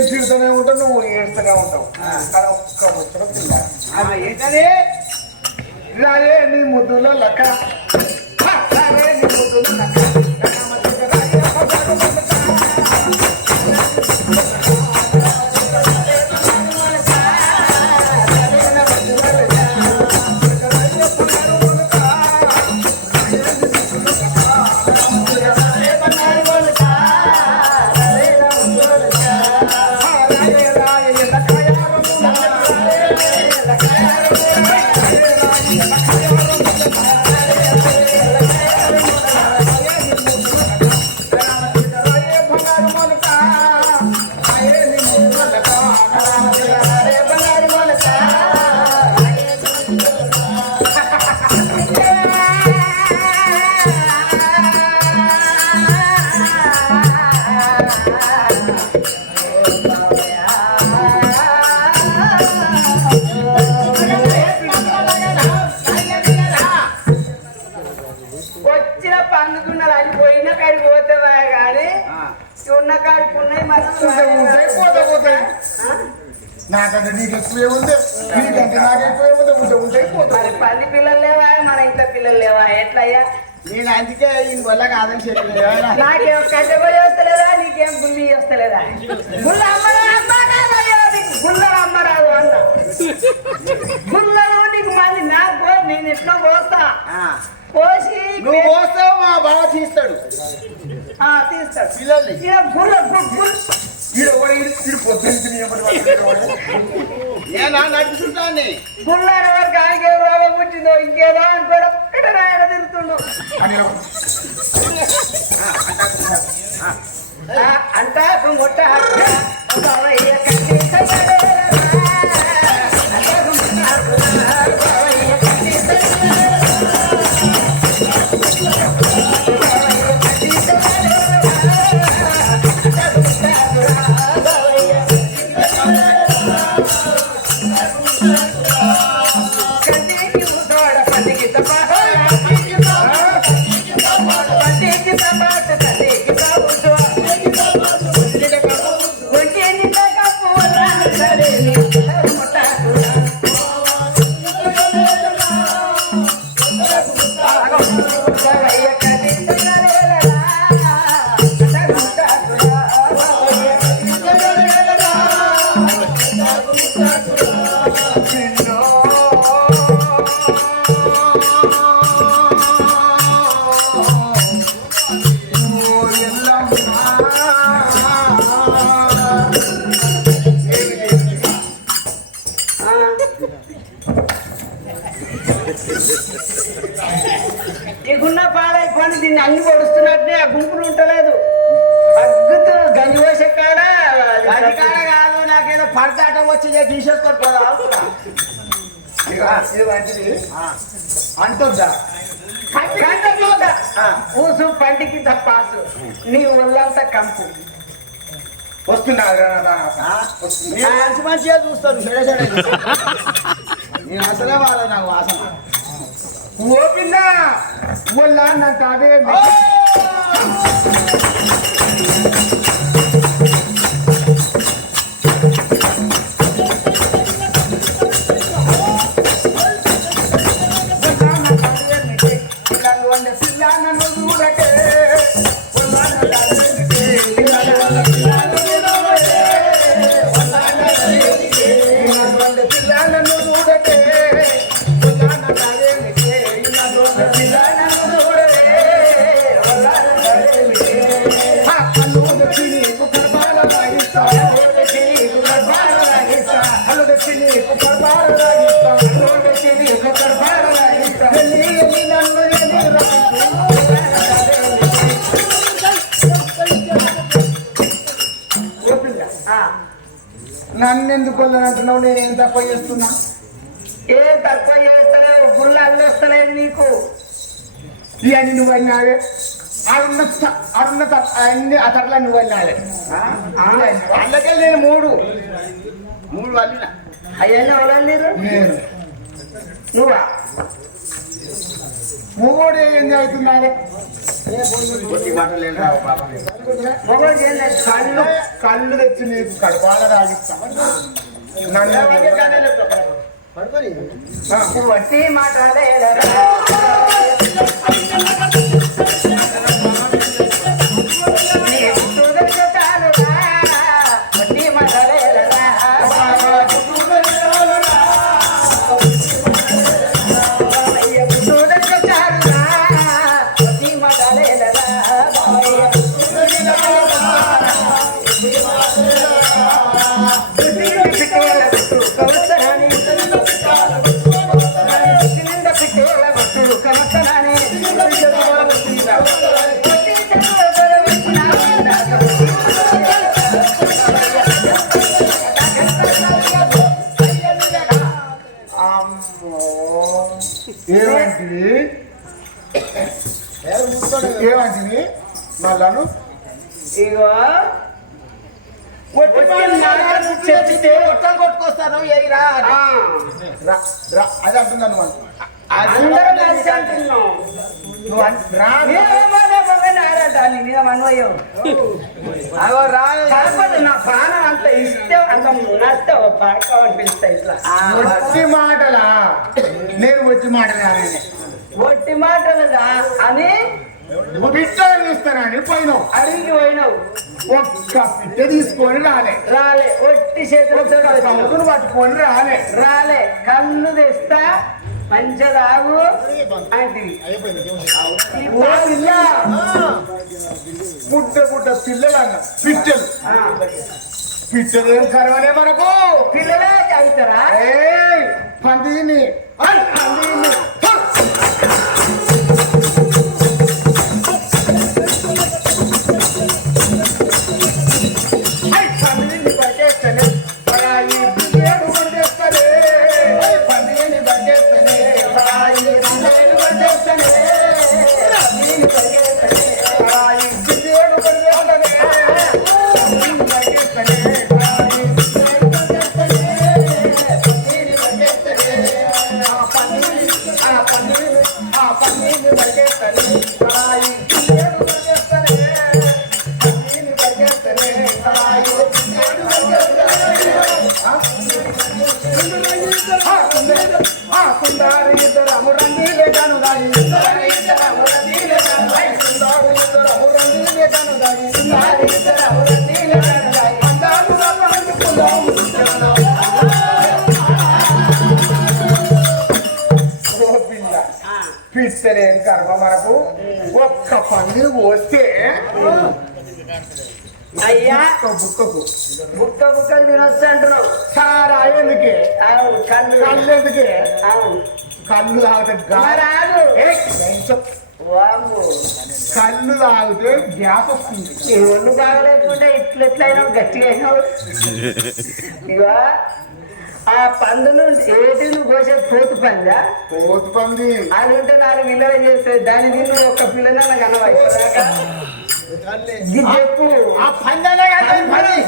తిడుతూనే ఉంటావు, నువ్వు ఏడుస్తూనే ఉంటావు. కానీ ఒక్క ముచ్చట పిల్ల ఏంటది? రాయే నీ ముద్దులో లక్క, రాయే నీ ముద్దులో లక్క. వచ్చిన పండుకున్నారు అని పోయిన కాడికి పోతావా కానీ ఉన్న కాడికి ఉన్నాయి పోతాయి. నాకంటే నీకు ఎక్కువే ఉంది, నీకంటే నాకు ఎక్కువే ఉంది. ఉంటాయి మరి 10 పిల్లలు లేవా, మన ఇంట్లో పిల్లలు లేవా? ఎట్లయ్యా? నేను అందుకే ఈ వల్ల కాదని చెప్పి నాకేం కట్టబడి వస్తలేదా, నీకేం గుల్లి వస్తలేదా? గుల్లలు అమ్మరాదు అంట. గుల్లలు నీకు మళ్ళీ నాకు నేను ఎట్లా పోస్తా, పోసి నువ్వు పోస్తావు, మా బావ తీస్తాడు. తీస్తాడు పిల్లల్ని నడుపుతుంటాన్ని గుల్లారు గాలికి రోగం వచ్చిందో ఇంకేదో అనుకోవడం రాయడ తిరుగుతుండు అంతా మొట్ట నీకున్న పాడైపోయి దీన్ని అన్ని పొడుస్తున్నట్టే ఆ గుంపులు ఉంటలేదు. అద్భుత గంజి పోసే కాడ కాదు, నాకేదో పడతాటం వచ్చి తీసేసుకొని అంటుందా ఊసు పంటికి తప్పాసు నీ ఒళ్ళంతా కంపు వస్తున్నా. మంచి మంచిగా చూస్తాను. నేను అసలే వాళ్ళ నాకు వాసన ఓపిన్నా ఒళ్ళ నాకు అవే నన్ను ఎందుకు అంటున్నావు? నేనేం తక్కువ చేస్తున్నా? ఏం తక్కువ చేస్తలేవు, గుళ్ళు అల్లొస్తలేదు నీకు. ఇవన్నీ నువ్వు అన్నావే, అరుణ అన్ని అతట్లా నువ్వు అన్నావే. అందుకే నేను మూడు అల్లిన. అవన్నీ ఎవరన్నారు? నేను నువ్వా? మూడు ఏం చదువుతున్నారే? మొగోడు చేయలేదు. కళ్ళు కళ్ళు తెచ్చి నీకు కడపాల రాగిస్తా నన్ను వట్టి మాట్లాడేదరా ఏమంటివి ఏమంటివి మళ్ళాను ఇగో చెప్తే ఒట్టలు కొట్టుకొస్తాను ఎయిరా అది అంటున్నాను అందరం కలిసి అంటున్నాం. నా ప్రాణం అంత ఇస్తే అంత నస్తే పడకమని పిలుస్తా ఇట్లా వచ్చి మాటలా నేను వచ్చి మాటలా ఒట్టి మాటలుగా అని పిట్టలు చూస్తానని పోయినావు అడిగి పోయినావు. ఒక్క పిట్ట తీసుకొని రాలే ఒట్టి చేతులతో పట్టుకొని రాలే కళ్ళు తెస్తా పంచదాగు అంటే పుట్ట పుట్ట పిల్లలు అన్న పిట్టలు పిట్టలు ఏం కరవలే మనకు పిల్లలే అవుతారా పందిని పిచ్చలేని కర్మ మనకు ఒక్క పందిని పోస్తే అయ్యా బుక్కకు బుక్కలు తినొచ్చు అంటున్నావు. సారా ఎందుకే కళ్ళు కళ్ళు ఎందుకే కళ్ళు తాగితే కళ్ళు తాగితే గ్యాప్ వస్తుంది. ఒళ్ళు బాగలేకుండా ఎట్లెట్లయినా గట్టిగా అయినావు. ఇక ఆ పందులు ఏటి నువ్వు కోసే పోతు పందా పోతు పంది అది ఉంటే 4 పిల్లలు చేస్తుంది. దాని దీన్ని ఒక్క పిల్లన కనవాక చెప్పు ఆ పందనే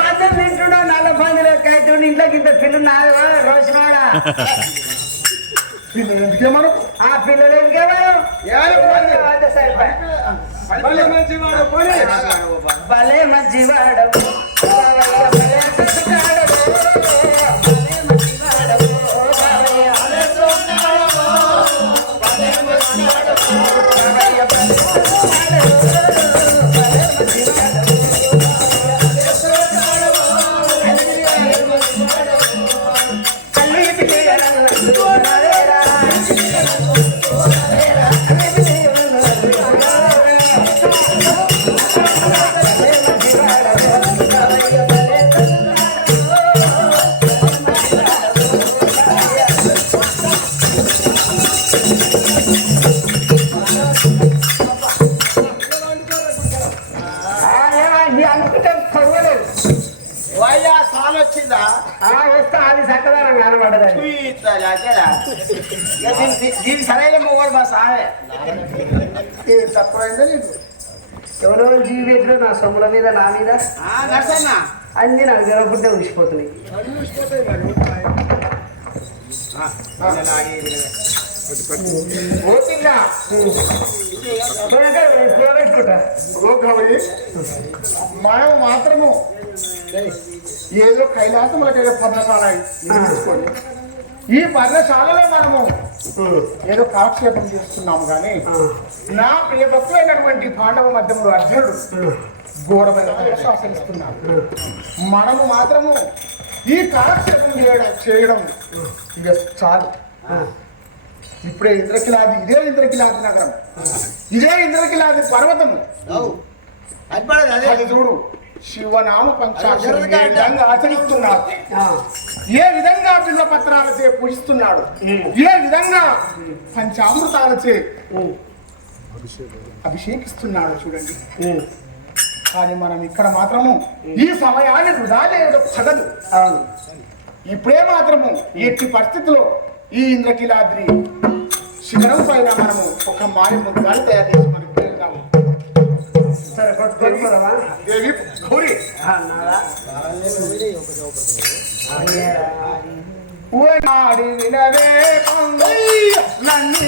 పందులు తింటున్నావు. 4 పందులు అయితే ఇంట్లోకి ఇంత పిల్లలు నాదవా రోజునాడా పిల్లలు ఎందుకే మనకు ఆ పిల్లలు ఎందుకే భలే మంచి వాడవు వచ్చిందా వస్తా అది చక్కదనం కనబడదండి. దీని సరైన మొగలు మా సామే తక్కువైందా నీకు ఎవరెవరు జీవిలో నా సొమ్ముల మీద నా మీద అన్ని నాకు జరగకుంటే ఉడిచిపోతున్నాయి. ఓ పిల్ల ఓ గౌరీ మనం మాత్రము ఏదో కైలాసములకు ఏదో పర్ణశాల తీసుకొని ఈ పర్ణశాలలో మనము ఏదో కాలక్షేపం చేస్తున్నాము కానీ నా ప్రియ భక్తులైనటువంటి పాండవ మధ్యములు అర్జునుడు ఘోరమైన శాసనిస్తున్నాడు. మనము మాత్రము ఈ కాలక్షేపం చేయడం ఇక చాలు. ఇప్పుడే ఇంద్రకిలాది, ఇదే ఇంద్రకిలాది నగరం, ఇదే ఇంద్రకిలాది పర్వతము. అది చూడు, శివనామ పంచాక్షరం ఏ విధంగా ఆచరిస్తున్నాడు, ఏ విధంగా బిల్ల పత్రాలచే పూజిస్తున్నాడు, ఏ విధంగా పంచామృతాలచే అభిషేకిస్తున్నాడు చూడండి. కానీ మనం ఇక్కడ మాత్రము ఈ సమయాన్ని వృధా చేయడం తగదు. ఇప్పుడే మాత్రము ఎట్టి పరిస్థితిలో ఈ ఇంద్రకీలాద్రి శిఖరం పైన మనము ఒక మాయ ముద్దాలు తయారు చేసి మనకు వెళ్దాము. సరే దేవి గౌరీ నాడి వినవే నన్ను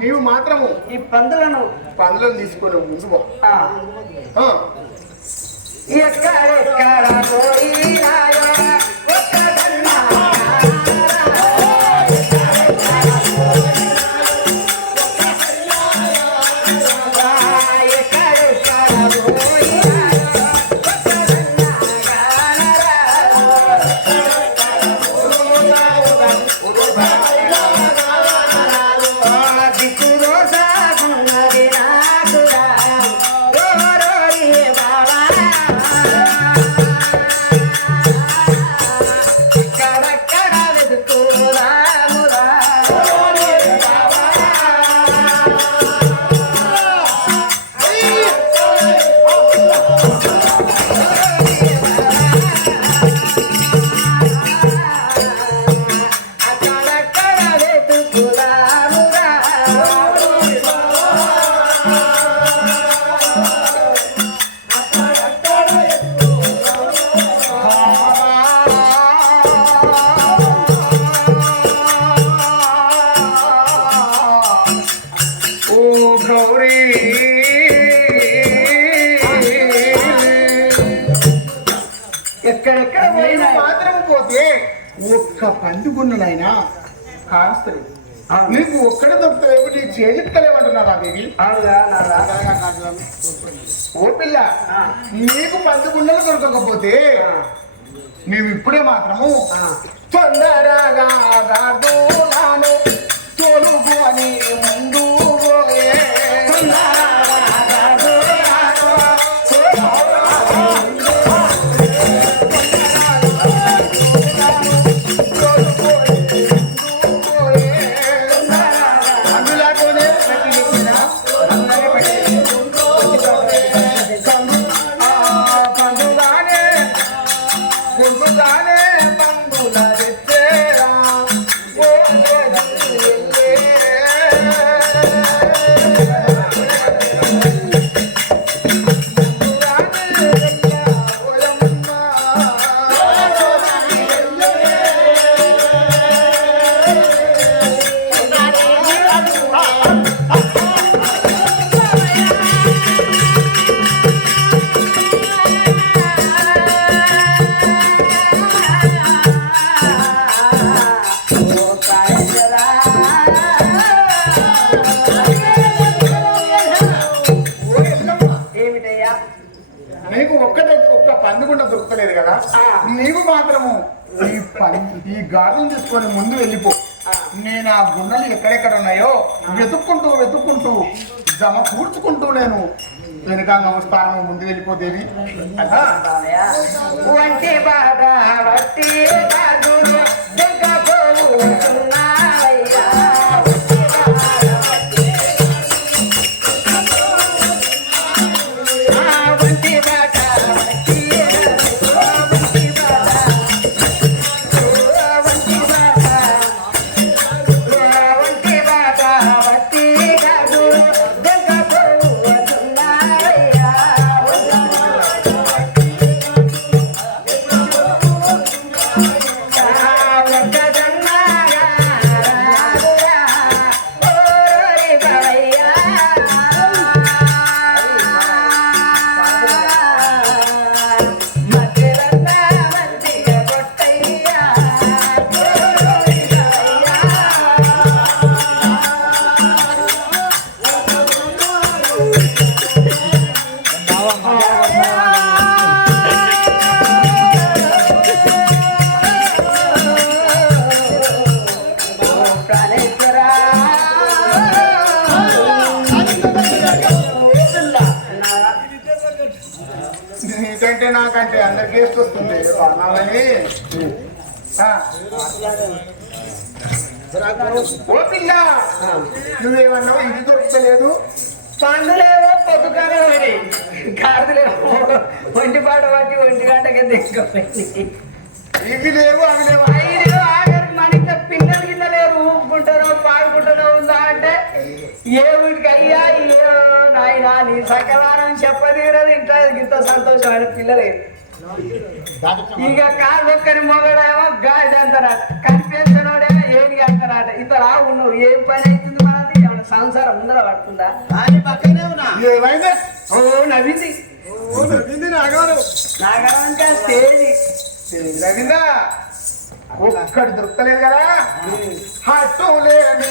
నీవు మాత్రము ఈ పందులను తీసుకొని ముందు ఎక్కడెక్కడ పోయినాయో ఎక్కడెక్కడ మాత్రం పోతే ఒక్క పండుగున్నలైనా కాస్తలేదు. నీకు ఒక్కడ దొరుకుతలేవు, నీకు చేజిక్కలేమంటున్నారా దేవి? ఓ పిల్ల, నీకు పండుగున్నలు దొరకకపోతే నీవు ఇప్పుడే మాత్రము తొందరగా గాడులాను తోలుగు అని ముందు దొరకలేదు కదా ఆ. నీవు మాత్రము ఈ గార్డెన్ తీసుకొని ముందు వెళ్ళిపో. నేను ఆ గున్నలు ఎక్కడెక్కడ ఉన్నాయో వెతుక్కుంటూ జమ కూర్చుకుంటూ నేను వెనుక నమస్కారం ముందు వెళ్ళిపోతేవి. వంటి బాధ వట్టి బాధుడు దుఃఖపోతున్నావయ్యా. నీకంటే నాకంటే అందరికి టేస్ట్ వస్తుంది బాగున్నావని. ఓ పిల్ల నువ్వేమన్నావు ఇది దొరకలేదు. పందులేవో పొద్దుకానే గాడిదలేవో ఒంటిపాట పట్టి 1 గంటకి దిక్కుపోయింది. ఇవి లేవు అవి లేవు. ఐదు ఆఖరికి మనకి పిల్లలు కింద లేరు, ఊపుకుంటారో పాడుకుంటారో ఉందా అంటే ఏ ఊరికి అయ్యా ఏ నాయనా నీ సకవారం చెప్పదీరదు ఇంట్లో ఇంత సంతోషమైన పిల్లలే. ఇక కాళ్ళు ఒక్కరి మొగడేమో గాడి అంటారట, కనిపించడోడేమో ఏది అంటారట. ఇతర నువ్వు ఏం పని అవుతుంది మనది? ఏమన్నా సంసారం ముందర పడుతుందా? పక్కనే ఉన్నా ఏమైంది? ఓ నవ్వింది నాగారు నాగరం అంటే స్టేజీ రవీంద్ర ఒక్కటి దొరకలేదు కదా. హట్టులేని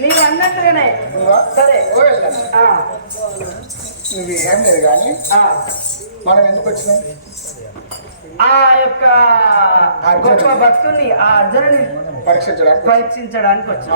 నీవు అన్నట్టుగానే సరే. నువ్వు ఏం లేదు కానీ మనం ఎందుకు వచ్చినాం? ఆ యొక్క గొప్ప భక్తుని ఆ అర్జునుని పరీక్షించడానికి పరీక్షించడానికి వచ్చాం.